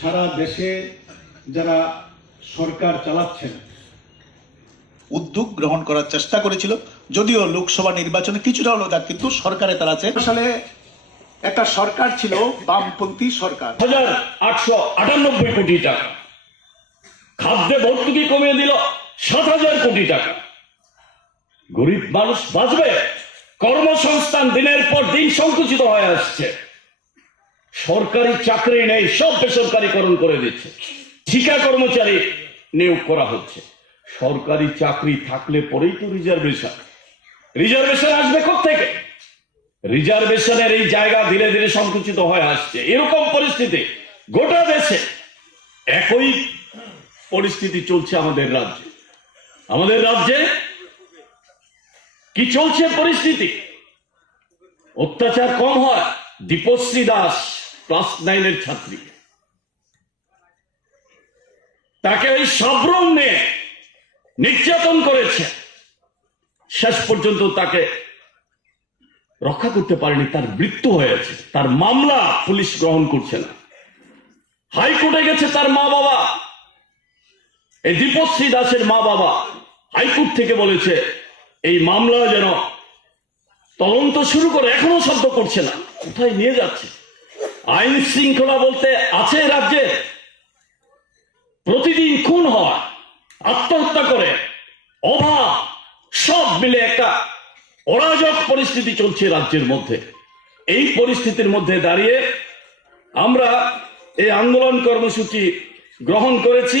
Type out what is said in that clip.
সারা দেশে যারা সরকার চালাচ্ছেন উদ্যোগ গ্রহণ করার চেষ্টা করেছিল, যদিও লোকসভা নির্বাচনে কিছুটা হলো তার, কিন্তু সরকারে তারা আছে। আসলে একটা সরকার ছিল বামপন্থী সরকার। 898 কোটি টাকা খাদ্যে ভর্তুকি কমিয়ে দিল 7,000 কোটি টাকা। গরিব মানুষ বাঁচবে? কর্মসংস্থান দিনের পর দিন সংকুচিত হয়ে আসছে। সরকারি চাকরি নেই, সব বেসরকারীকরণ করে দিচ্ছে। ঠিকা কর্মচারী নিয়োগ করা হচ্ছে। সরকারি চাকরি থাকলে পরেই তো রিজার্ভেশন আসবে কোত্থেকে? রিজার্ভেশনের এই জায়গা ধীরে ধীরে সংকুচিত হয়ে আসছে। এরকম পরিস্থিতি গোটা দেশে একই পরিস্থিতি চলছে। আমাদের রাজ্যে কি চলছে পরিস্থিতি? অত্যাচার কম হয়। দীপশ্রী দাস ক্লাস 9 এর ছাত্রী, তাকে ওই সাব্রম নিয়ে নির্যাতন করেছে। শেষ পর্যন্ত তাকে রক্ষা করতে পারেনি, তার মৃত্যু হয়েছে। তার মামলা পুলিশ গ্রহণ করছে না। হাইকোর্টে গেছে তার মা বাবা। এই দীপশ্রী দাসের মা বাবা হাইকোর্ট থেকে বলেছে এই মামলা যেন তদন্ত শুরু করে, এখনো শব্দ করছে না। কোথায় নিয়ে যাচ্ছে? আইন শৃঙ্খলা বলতে আছে রাজ্যে? প্রতিদিন খুন হয়, আত্মহত্যা করে, অভাব, সব মিলে একটা অরাজক পরিস্থিতি চলছে রাজ্যের মধ্যে। এই পরিস্থিতির মধ্যে দাঁড়িয়ে আমরা এই আন্দোলন কর্মসূচি গ্রহণ করেছি।